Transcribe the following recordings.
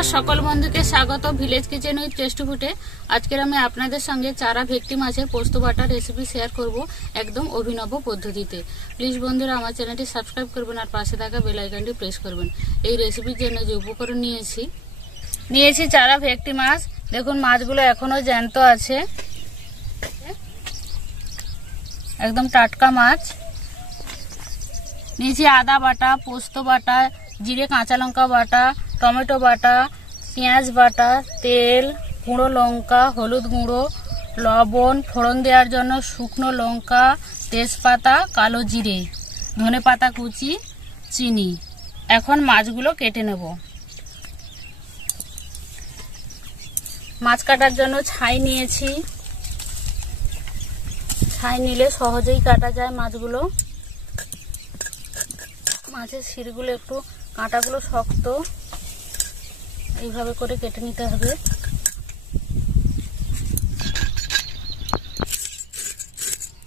নমস্কার সকল বন্ধুকে স্বাগত ভিলেজ কিচেন উইথ টেস্টি ফুডে। আজকে আমি আপনাদের সঙ্গে চারা ভেটকি মাছের পোস্ত বাটা রেসিপি শেয়ার করব একদম অভিনব পদ্ধতিতে। প্লিজ বন্ধুরা আমার চ্যানেলটি সাবস্ক্রাইব করবেন আর পাশে থাকা বেল আইকনটি প্রেস করবেন। এই রেসিপির জন্য যে উপকরণ নিয়েছি চারা ভেটকি মাছ। দেখুন মাছগুলো এখনো জ্যান্ত আছে, একদম টাটকা মাছ। নিয়েছি আদা বাটা, পোস্ত বাটা, জিরে কাঁচা লঙ্কা বাটা, টমেটো বাটা, পেঁয়াজ বাটা, তেল, গুঁড়ো লঙ্কা, হলুদ গুঁড়ো, লবণ, ফোড়ন দেওয়ার জন্য শুকনো লঙ্কা, তেজপাতা, কালো জিরে, ধনেপাতা কুচি, চিনি। এখন মাছগুলো কেটে নেব। মাছ কাটার জন্য ছাই নিয়েছি। ছাই নিলে সহজেই কাটা যায় মাছগুলো। মাছের শিরগুলো একটু কাঁটাগুলো শক্ত, এইভাবে করে কেটে নিতে হবে।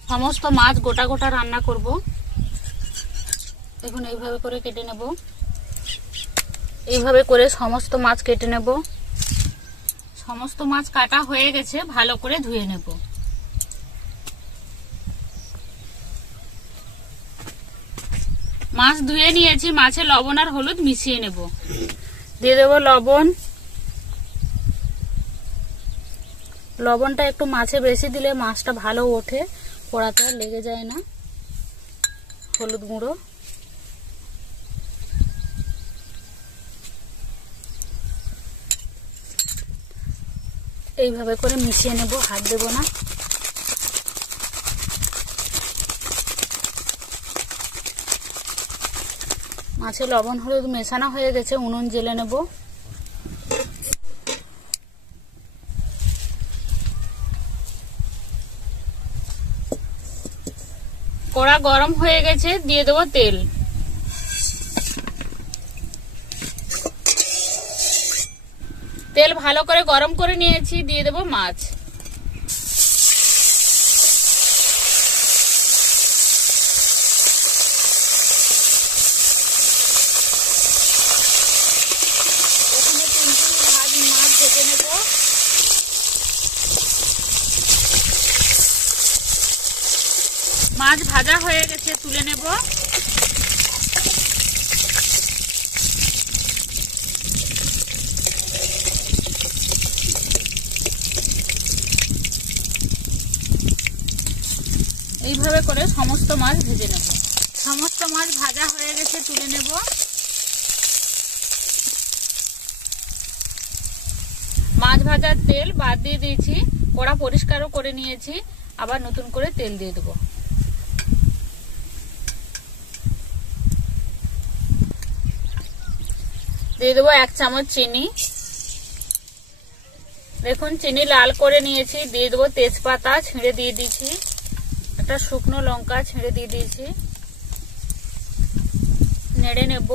সমস্ত মাছ গোটা গোটা রান্না করব। দেখুন এইভাবে করে কেটে নেব। এইভাবে করে সমস্ত মাছ কেটে নেব। সমস্ত মাছ কাটা হয়ে গেছে, ভালো করে ধুয়ে নেব। মাছ ধুয়ে নিয়েছি, মাছে লবণ আর হলুদ মিশিয়ে নেব। দিয়ে দেব লবণ। লবণটা একটু মাছে বেশি দিলে মাছটা ভালো ওঠে, পোড়াতে লেগে যায় না। হলুদ গুঁড়ো, এইভাবে করে মিশিয়ে নেব, হাত দেব না। মাছে লবণ হলুদ মেশানো হয়ে গেছে, উনুন জ্বেলে নেব। কড়া গরম হয়ে গেছে, দিয়ে দেব তেল। তেল ভালো করে গরম করে নিয়েছি, দিয়ে দেব মাছ। মাছ ভাজা হয়ে গেছে, তুলে নেব। এইভাবে করে সমস্ত মাছ ভেজে নেব। সমস্ত মাছ ভাজা হয়ে গেছে, তুলে নেব। মাছ ভাজার তেল বাদ দিয়ে দিয়েছি, কড়া পরিষ্কারও করে নিয়েছি। আবার নতুন করে তেল দিয়ে দেবো। দিয়ে দেবো 1 চামচ চিনি। দেখুন চিনি লাল করে নিয়েছি। দিয়ে দেবো তেজপাতা ছিঁড়ে দিয়ে দিয়েছি, একটা শুকনো লঙ্কা ছিঁড়ে দিয়ে দিয়েছি। নেড়ে নেব।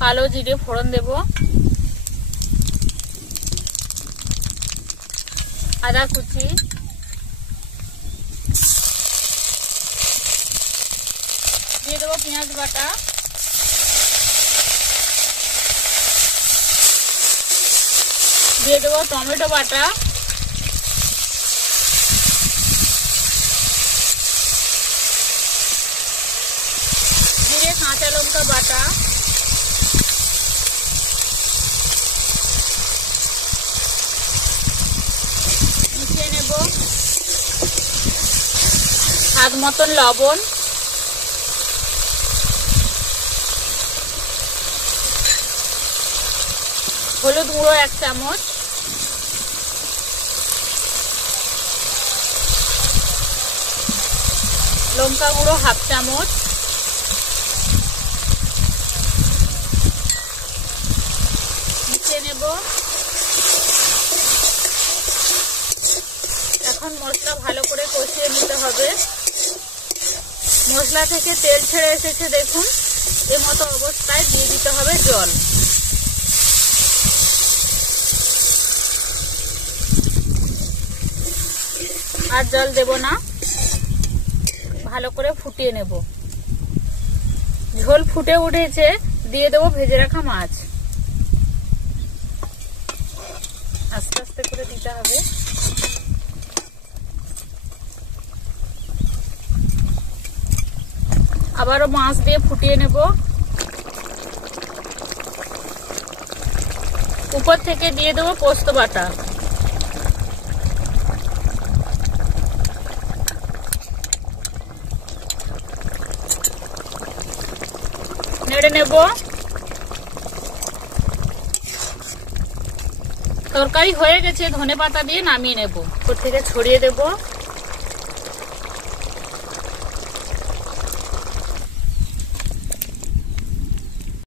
কালো জিরে ফোড়ন দেব। আদা কুচি, দিয়ে দেবো পেঁয়াজ বাটা, দিয়ে দেবো টমেটো বাটা, জিরে কাঁচা লঙ্কা বাটা, মিশিয়ে নেব। স্বাদ মতন লবণ, হলুদ গুঁড়ো 1 চামচ, লঙ্কা গুঁড়ো 1/2 চামচ, মিশিয়ে নেব। এখন মশলা ভালো করে কষিয়ে নিতে হবে। মশলা থেকে তেল ছেড়ে এসেছে, দেখুন এই মতো অবস্থায় দিয়ে দিতে হবে জল। আর জল দেব না, ভালো করে ফুটিয়ে নেব। ঝোল ফুটে উঠেছে, দিয়ে দেবো ভেজে রাখা মাছ। আস্তে আস্তে করে দিতে হবে। আবারও মাছ দিয়ে ফুটিয়ে নেব। উপর থেকে দিয়ে দেবো পোস্ত বাটা। নেড়ে নেব। তরকারি হয়ে গেছে, ধনেপাতা দিয়ে নামিয়ে নেব। উপর থেকে ছড়িয়ে দেব।